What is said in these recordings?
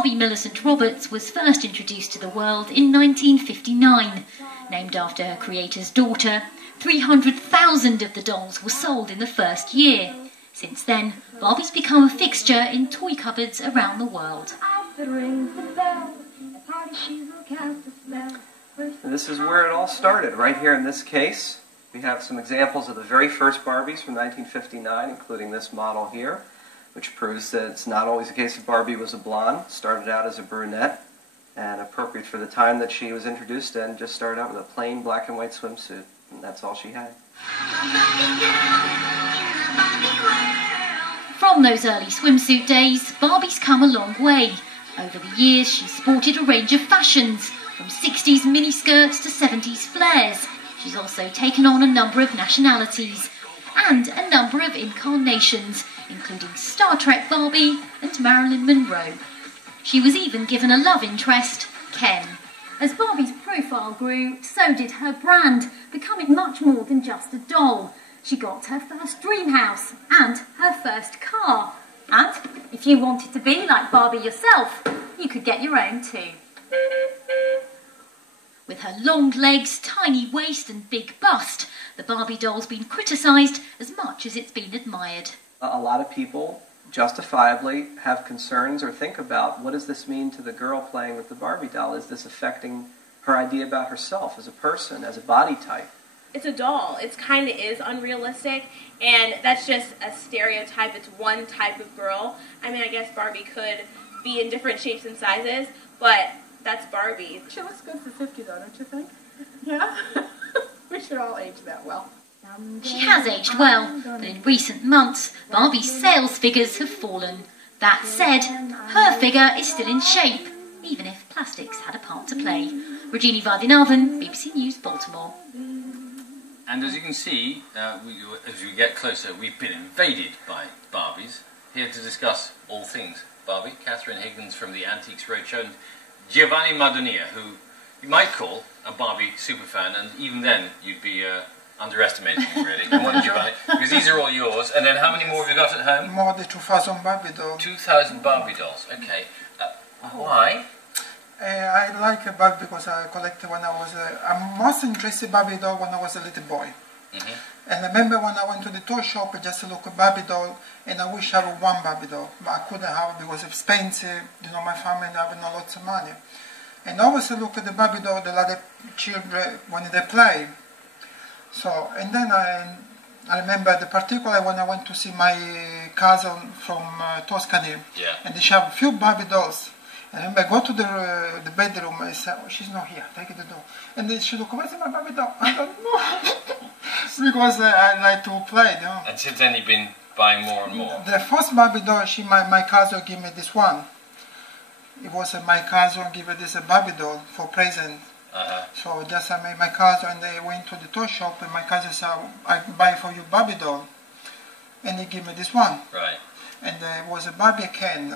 Barbie Millicent Roberts was first introduced to the world in 1959. Named after her creator's daughter, 300,000 of the dolls were sold in the first year. Since then, Barbie's become a fixture in toy cupboards around the world. This is where it all started, right here in this case. We have some examples of the very first Barbies from 1959, including this model here, which proves that it's not always the case that Barbie was a blonde. Started out as a brunette, and appropriate for the time that she was introduced in, just started out with a plain black and white swimsuit, and that's all she had. From those early swimsuit days, Barbie's come a long way. Over the years, she's sported a range of fashions, from 60s miniskirts to 70s flares. She's also taken on a number of nationalities and a number of incarnations, including Star Trek Barbie and Marilyn Monroe. She was even given a love interest, Ken. As Barbie's profile grew, so did her brand, becoming much more than just a doll. She got her first dream house and her first car. And if you wanted to be like Barbie yourself, you could get your own too. With her long legs, tiny waist and big bust, the Barbie doll's been criticised as much as it's been admired. A lot of people justifiably have concerns or think about, what does this mean to the girl playing with the Barbie doll? Is this affecting her idea about herself as a person, as a body type? It's a doll. It kind of is unrealistic, and that's just a stereotype. It's one type of girl. I mean, I guess Barbie could be in different shapes and sizes, but that's Barbie. She looks good for 50 though, don't you think? Yeah? We should all age that well. She has aged well, but in recent months, Barbie's sales figures have fallen. That said, her figure is still in shape, even if plastics had a part to play. Regina Vardinarvan, BBC News, Baltimore. And as you can see, as we get closer, we've been invaded by Barbies. Here to discuss all things Barbie, Catherine Higgins from the Antiques Roadshow, and Giovanni Madonia, who you might call a Barbie superfan, and even then you'd be underestimating him, really. Good morning, Giovanni, because these are all yours. And then how many more have you got at home? More than 2,000 Barbie dolls. 2,000 Barbie dolls, okay. Why? I like a Barbie because I collected when I was I'm most interested in Barbie doll when I was a little boy. And I remember when I went to the toy shop, I just looked at Barbie doll, and I wish I had one Barbie doll, but I couldn't have it because it's expensive. You know, my family having no lots of money. And I always look at the Barbie doll, the other children when they play. So, and then I remember the particular when I went to see my cousin from Tuscany, and they have a few Barbie dolls. And I remember I go to the bedroom and I say, oh, she's not here, take the doll. And then she look, where's my Barbie doll? I don't know. Because I like to play, you know. And since then you've been buying more and more? The first Barbie doll, my cousin gave me this one. It was my cousin gave me this Barbie doll for present. So just I made my cousin, and they went to the toy shop, and my cousin said, I buy for you Barbie doll. And he gave me this one. Right. And it was a Barbie Ken.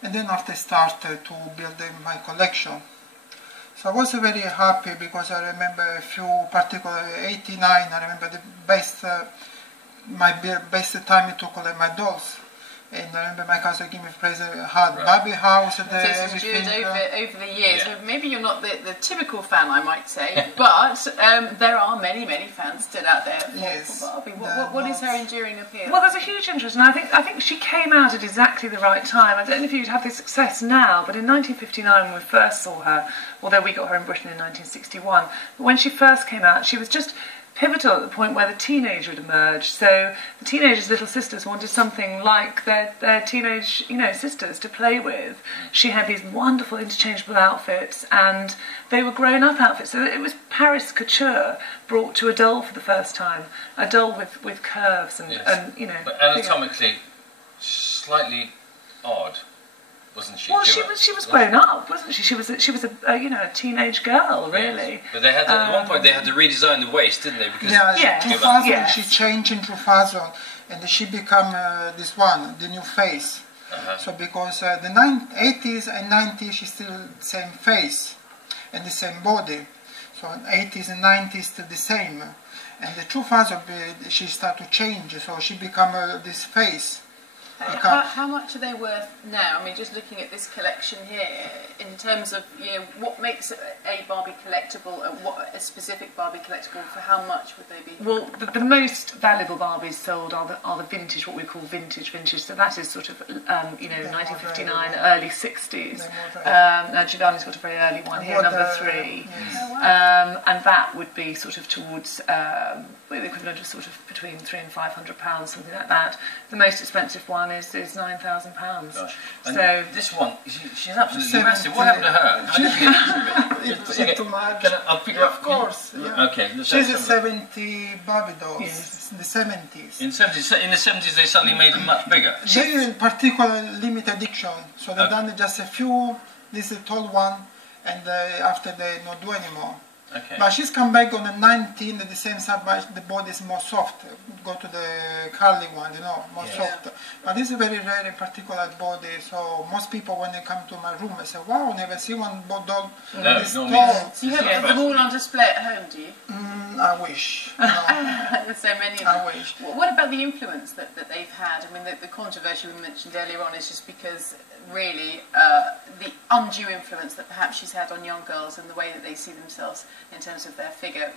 And then after I started to build my collection. So I was very happy because I remember a few particular, 89, I remember the best, my best time to collect my dolls. And I remember my cousin gave me a present, had Barbie house, so it's endured over the years. So maybe you're not the typical fan, I might say, but there are many fans still out there for Barbie. What is her enduring appeal? Well, there's a huge interest, and I think she came out at exactly the right time. I don't know if you'd have the success now, but in 1959 when we first saw her, although we got her in Britain in 1961, but when she first came out, she was just pivotal at the point where the teenager had emerged. So the teenagers' little sisters wanted something like their teenage, sisters to play with. She had these wonderful interchangeable outfits, and they were grown-up outfits. So it was Paris couture brought to a doll for the first time, a doll with curves and But anatomically, slightly odd. Wasn't she? Well, she was grown up, wasn't she? She was a teenage girl, really. Yes. But they had at one point they had to redesign the waist, didn't they? Because 2000 she changed in 2000, and she became this one, the new face. So because the 80s and 90s she's still the same face and the same body. So 80s and 90s still the same. And the 2000 she started to change, so she became this face. How much are they worth now? I mean, just looking at this collection here, in terms of what makes a Barbie collectible, and what a specific Barbie collectible, for how much would they be? Well, the most valuable Barbies sold are the vintage, what we call vintage. So that is sort of 1959, early 60s. Now Giovanni's got a very early one here, number 3, and that would be sort of towards the equivalent of sort of between £300 and £500, something like that. The most expensive one is £9,000. So this one, she's absolutely massive. What happened to her? How did you get into it? Too much. I'll pick her up. Of course. Yeah. Okay. She's a 70 Barbie doll. Yes. In the 70s. In the 70s, they suddenly made them much bigger. They in particular limited edition, so they done just a few. This is a tall one, and after they not do anymore. Okay. But she's come back on the 19, the same size, but the body is more soft. Go to the curly one, more soft. But this is very rare in particular body, so most people when they come to my room, they say, wow, never see one doll this tall. You have them all on display at home, do you? I wish. No. There's so many of them. I wish. What about the influence that they've had? I mean, the controversy we mentioned earlier on is just because, really, the undue influence that perhaps she's had on young girls and the way that they see themselves in terms of their figure.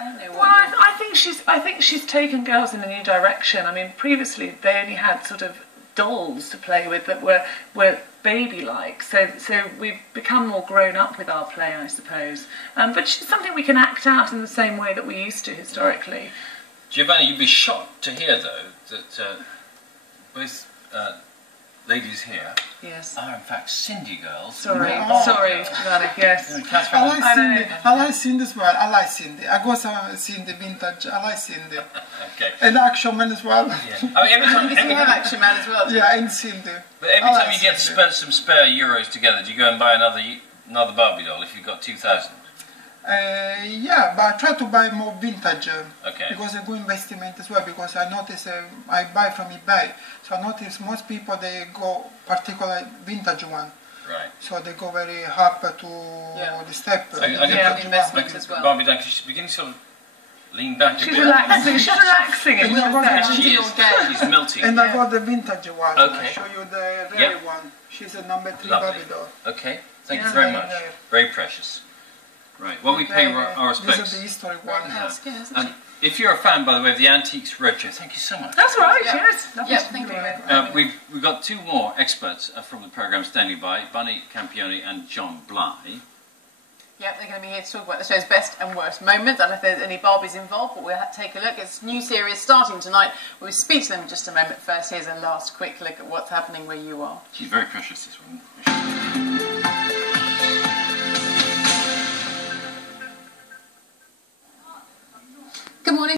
I don't know what. Well, I think she's taken girls in a new direction. I mean, previously they only had sort of dolls to play with that were baby-like. So we've become more grown up with our play, I suppose. But she's something we can act out in the same way that we used to historically. Giovanni, you'd be shocked to hear though that both ladies here are in fact Cindy girls. Sorry, Giovanni, yes. Catherine. I like Cindy as well. I like Cindy. I got some Cindy vintage. I like Cindy. Okay. And Action Man as well. Yeah. I mean, you have Action Man as well. Yeah, and Cindy. But every time you get to spend some spare euros together, do you go and buy another Barbie doll if you've got 2,000? Yeah, but I try to buy more vintage because I go investment as well, because I notice I buy from eBay, so I notice most people they go particular vintage one. Right. So they go very happy to the step. Investment as well. Barbie doll, she's beginning to sort of lean back a bit. She's relaxing. She's melting. And I got the vintage one. Okay. I'll show you the rare one. She's a number 3 Barbie doll. Okay, thank you very much. Very precious. Right, well we pay our respects. This is the historic one. And if you're a fan, by the way, of the Antiques Roadshow, thank you so much. That's right, yes. Thank you. We've got 2 more experts from the programme standing by, Bunny Campione and John Bly. Yep, they're going to be here to talk about the show's best and worst moments. I don't know if there's any Barbies involved, but we'll take a look. It's a new series starting tonight. We'll speak to them in just a moment. First, here's a last quick look at what's happening where you are. She's very precious, this one. Good morning.